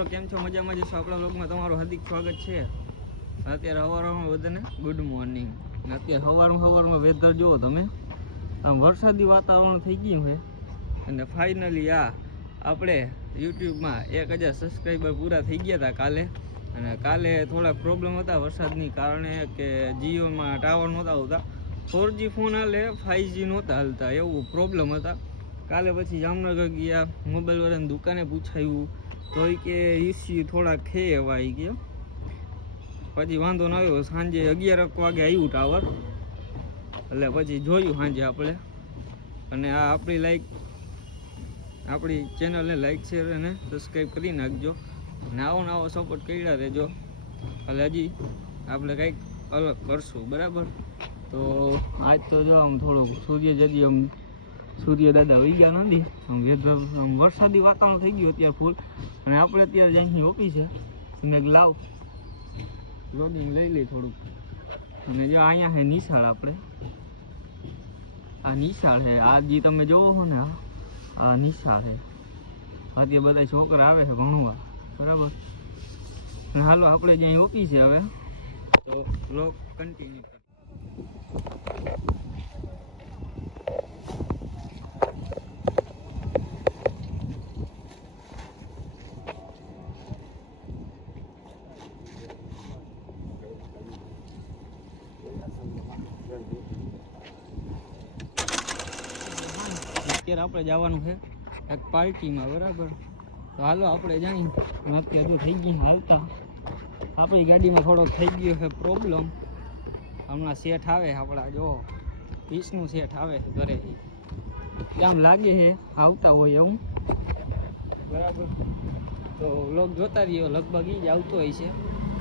મિત્રો કેમ છો? મજામાં જશો? આપણા વ્લોગમાં તમારું હાર્દિક સ્વાગત છે. અત્યારે સવારમાં બધાને ગુડ મોર્નિંગ. અત્યારે સવારમાં વેધર જુઓ તમે, આમ વરસાદી વાતાવરણ થઈ ગયું છે. અને ફાઇનલી આપણે યુટ્યુબમાં 1000 સબસ્ક્રાઈબર પૂરા થઈ ગયા હતા કાલે. અને કાલે થોડા પ્રોબ્લેમ હતા વરસાદની કારણે, કે જીઓમાં ટાવર નહોતા આવતા, 4G ફોન હાલે 5G નહોતા હાલતા, એવું પ્રોબ્લેમ હતા. કાલે પછી જામનગર ગયા, મોબાઈલ વાળાની દુકાને પૂછાયું તો કે ઇસ્યુ થોડાક છે એવા આવી ગયા. પછી વાંધો ન આવ્યો, સાંજે 11 વાગે આવ્યું ટાવર. એટલે પછી જોયું સાંજે આપણે. અને આ આપણી ચેનલને લાઈક શેર અને સબસ્ક્રાઈબ કરી નાખજો. અને આવો સપોર્ટ કર્યા રહેજો. એટલે હજી આપણે કંઈક અલગ કરશું, બરાબર? તો આજ તો જો આમ થોડુંક સૂર્ય દાદા વહી ગયા નથી, આમ વેધર આમ વરસાદી વાતાવરણ થઈ ગયું અત્યારે ફૂલ. અને આપણે અત્યારે જ્યાંથી ઓફિસે મેં લાવ લોડિંગ લઈ લઈ થોડુંક. અને જો અહીંયા છે નિશાળ, આપણે આ નિશાળ છે. આ જે તમે જોવો છો ને, આ નિશાળ છે. અત્યારે બધા છોકરા આવે છે ભણવા, બરાબર? અને હાલો આપણે જ્યાં ઓફિસે હવે તો વ્લોગ કન્ટિન્યુ. અત્યારે આપણે જવાનું છે એક પાર્ટીમાં, બરાબર? તો હાલો આપણે જાણી. અત્યારે થઈ ગઈ હાલતા આપણી ગાડીમાં થોડોક થઈ ગયો છે પ્રોબ્લેમ. હમણાં શેઠ આવે આપણા, જો 20નું શેઠ આવે ઘરેથી, આમ લાગે છે આવતા હોય એવું, બરાબર? તો લોક જોતા રહ્યો, લગભગ એ જ આવતો હોય છે.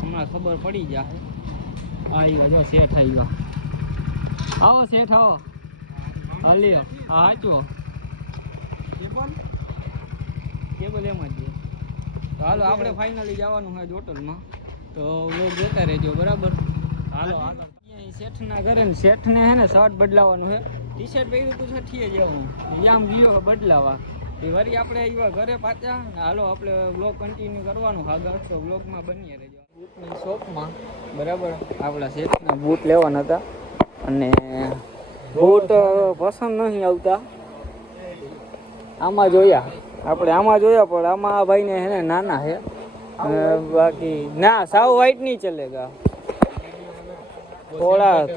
હમણાં ખબર પડી જાય. આવ્યા જો શેઠ આવ્યા. આવો શેઠ આવો. હાલી હા સાચો કેબલ એમાં જ છે. તો હાલો આપણે ફાઇનલી જવાનું છે હોટલમાં. તો લોક જોતા રહેજો, બરાબર? હાલો આગળ શેઠના ઘરે ને શેઠને હે ને શર્ટ બદલાવાનું છે. ટી શર્ટ પહેર્યું તું છઠ્ઠીએ જવું, આમ ગયો બદલાવા. એ વળી આપણે આવ્યા ઘરે પાછા. હાલો આપણે વ્લોગ કન્ટિન્યુ કરવાનું આગળ, તો વ્લોગમાં બનીએ રહેજો. બૂટની શોપમાં, બરાબર, આપણા શેઠના બૂટ લેવાના હતા. અને બૂટ પસંદ નહીં આવતા. આમાં જોયા પણ આમાં આ ભાઈને હે ને નાના છે. બાકી ના સાવ वाइट नहीं चलेगा,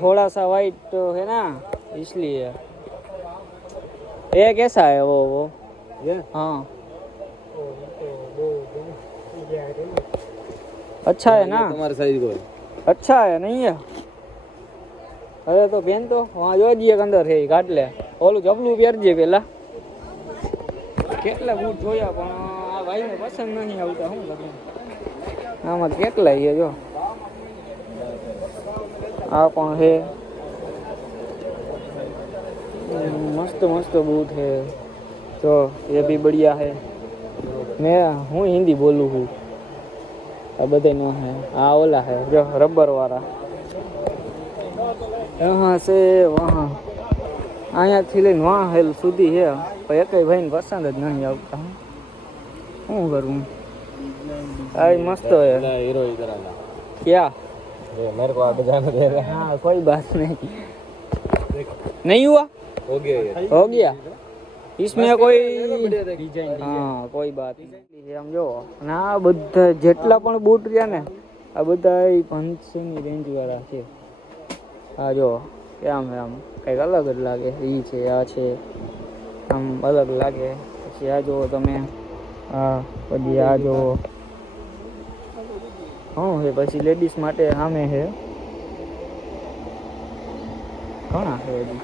थोड़ा सा वाइट है ना, इसलिए ये कैसा है वो ये? हाँ अच्छा है ना, तुम्हारे साइज को अच्छा है नहीं है? अरे तो पहन तो वहाँ जो जी अंदर है काट ले. ઓલું જબલું પહેરજે પેલા. કેટલા બૂટ જોયા પણ આ ભાઈને પસંદ નહીં આવતા. શું કરું આમાં કેટલા છે જો. આ પણ છે મસ્ત બૂટ है तो ये भी बढ़िया है. હું હિન્દી બોલું છું. આ બધા નો है. આ ઓલા है જો રબર વાળા. यहाँ से वहाँ અહીંયાથી લઈને વાં હેલ સુધી છે. પણ એકેય ભાઈને પસંદ જ નહીં આવતા. શું કરું? આ મસ્ત है. हीरो इधर आना क्या? मेरे को आप जाने दे रहे. हाँ कोई बात नहीं हुआ, हो गया इसमें कोई हाँ कोई बात नहीं. આમ જો અને આ બધા જેટલા પણ બૂટ રહ્યા ને, આ બધા 500ની રેન્જ વાળા છે. આ જો આમ કંઈક અલગ જ લાગે. એ છે, આ છે, આમ અલગ લાગે. પછી આ જુઓ તમે, હા પછી આ જુઓ. હા છે. પછી લેડીઝ માટે સામે છે ઘણા છે હજી.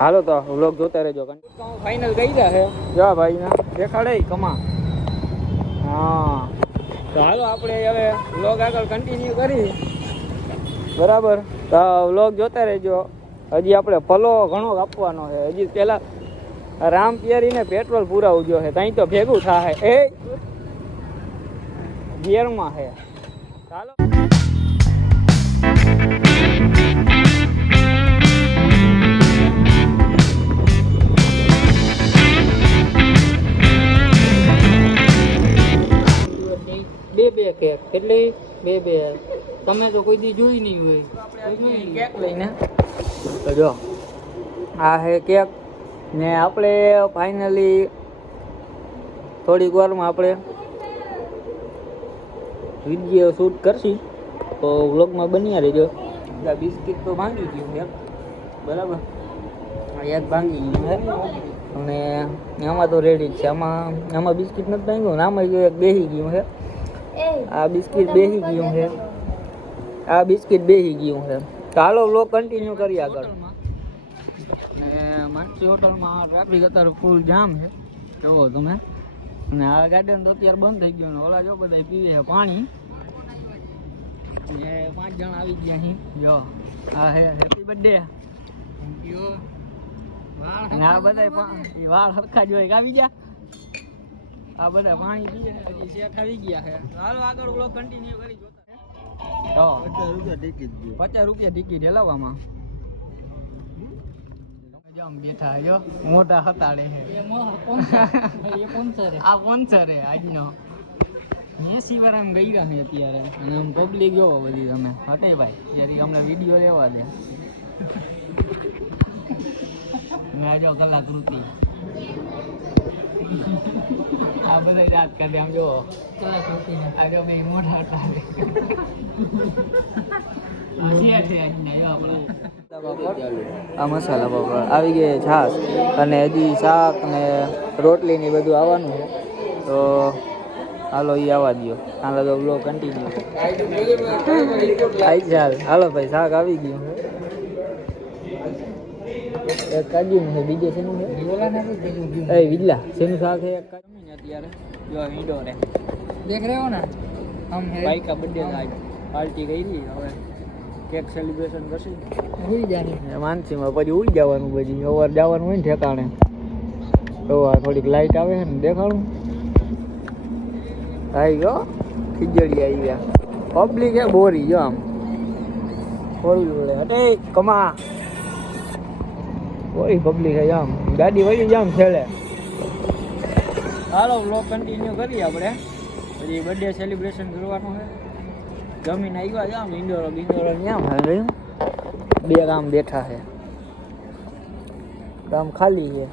હાલો તો વ્લોગ જોતા રહેજો. ફાઇનલ કર્યા છે જો ભાઈના દેખાડે કમા. હા તો હાલો આપણે હવે વ્લોગ આગળ કન્ટિન્યુ કરી, બરાબર? તો વ્લોગ જોતા રહેજો. હજી આપણે પલો ઘણો કાપવાનો છે. હજી પેલા રામ પિયરીને પેટ્રોલ પુરાવજો છે, ત્યાં તો ભેગું થાય. એ ગિયરમાં છે. ચાલો બે કેક એટલે બે તમે તો કોઈ દી જોઈ નહીં હોય કેક લઈને તો જો આ હે કેક ને આપણે ફાઇનલી થોડીક વારમાં આપણે વિડીયો શૂટ કરશી તો વ્લોગમાં બન્યા રહેજો. આ બિસ્કિટ તો ભાંગી ગયું છે બરાબર, એક ભાંગી ગયું છે અને આમાં તો રેડી જ છે. આમાં બિસ્કિટ નથી ભાંગ્યું ને આમાં એક બેસી ગયું છે. આ બિસ્કિટ બેસી ગયું છે, આ બિસ્કિટ બેસી ગયું છે. તો હાલો વ્લોગ કન્ટિન્યુ કરીએ આગળ. ને માનસી હોટલમાં ટ્રાફિક અત્યારે ફૂલ જામ છે જોવો તમે. અને આ ગાર્ડન તો અત્યારે બંધ થઈ ગયું ને ઓલા જો બધા પીવે છે પાણી. ને 5 જણ આવી ગયા અહીં જો. આ હે હેપી બર્થડે. Thank you. અને આ બધા વાળ હરખા જોઈ આવી ગયા. આ બધા પાણી પીએ હજી શેઠ આવી ગયા છે. હાલો આગળ વ્લોગ કન્ટિન્યુ કરી જોતા હે. 50 રૂપિયા ટિકિટ હલાવવામાં. જામ બેઠા જો મોટા હતાડે છે. આ સ્પોન્સર હે આજનો. 80 વાર આમ ગઈ રહ્યા છે અત્યારે અને આમ પબ્લિક જોવો બધી તમે. હટે ભાઈ ત્યારે અમને વિડીયો લેવા દે. મેં જો કલાકૃતિ આ બધા યાદ કરે આમ જો કલાકૃતિ આ જો મેં મોટા હતા આ મસાલા પાપડ આવી ગયા, છાશ અને હજી શાક ને રોટલી ને બધું આવવાનું છે. તો હાલો એ આવવા દો. હાલો તો બ્લોગ કન્ટિન્યુ આવી ચાલ. હાલો ભાઈ શાક આવી ગયું છે. એક કાઢ્યું છે બીજે શેનું છે એ વિજલા શેનું શાક છે એક કાઢ્યું અત્યારે જો ઈંડો રે દેખ રહ્યો ને હમ હે ભાઈ કા બર્થડે આજ પાર્ટી કરી હવે કેક સેલિબ્રેશન કરશું. ઉઈ જાની માનસીમાં પછી ઉઈ જવાનું પછી સવાર જવાનું હોય ને ઠેકાણે. તો આ થોડીક લાઈટ આવે છે ને દેખાડું. આવી ગયો ખીજડી આવી ગયા. પબ્લિક હે બોરી જો આમ ફોરવી વડે હટે કમા કોઈ પબ્લિક હે આમ ગાડી વળી જામ છેડે. હાલો વ્લોગ કન્ટિન્યુ કરીએ આપણે. પછી બર્થડે સેલિબ્રેશન કરવાનું છે. જમીન આવ્યા જામ ઇન્ડોરો બિન્ડોરો ન્યામ હે બે કામ બેઠા છે, કામ ખાલી છે.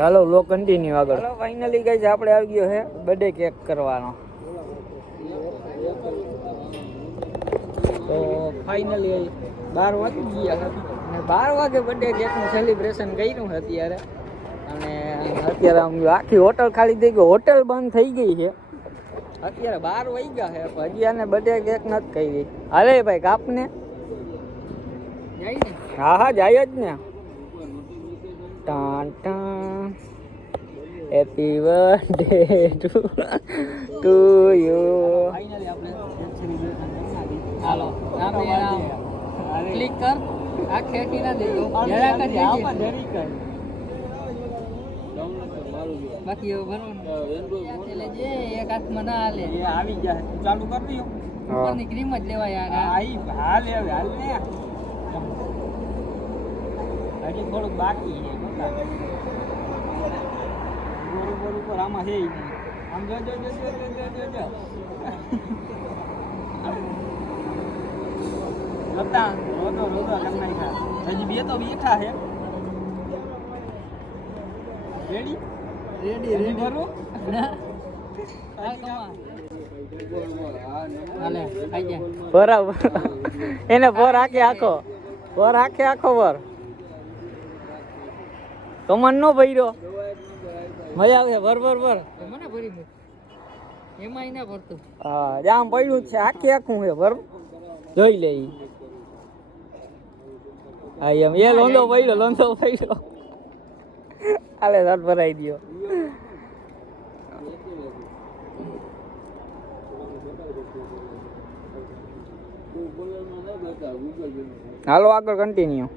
હાલો વ્લોગ કન્ટિન્યુ આગળ. ફાઇનલી ગઈ છે આપણે આવી ગયો છે બર્થડે કેક કરવાનો. તો ફાઇનલી 12 વાગી ગયા અને 12 વાગે બર્થડે કેકનું સેલિબ્રેશન કર્યું છે અત્યારે. અને અત્યારે આમ આખી હોટલ ખાલી થઈ ગઈ, હોટલ બંધ થઈ ગઈ છે. અત્યારે 12 વાગ્યા છે હજી આને બર્થડે કેક નથી કરી. હાલે ભાઈ કાપને જાય ને. હા જાય જ ને. ટાન ટાન happy birthday to you. Finally આપણે હાલો ક્લિક કર. આ ખેતી ના દેજો જરા કર આપા જરી કર બાકી એવું ભરવાનું એટલે જે એક હાથમાં ના હાલે એ આવી જાય. ચાલુ કરી દયો ઉપરની ક્રીમ જ લેવા યાર. આઈ હાલ હવે હાલ ને હજી થોડુંક બાકી છે બતા ઉપર આમાં છે આમ જો લતા રોતો કરી નાખ્યા. હજી બે તો બેઠા છે. રેડી ભરો ના બરાબર એને ભર આખે આખો ભર આખે આખો ભર કમન નો ભર્યો મજા આવે ભર મને ભરી દે એમાં ના ભરતું. હા જામ પડ્યું છે આખે આખું છે ભર જોઈ લે. હા એમ એ લોંદો પડ્યો હાલે સાત ભરાઈ દો. હાલો આગળ કન્ટિન્યુ.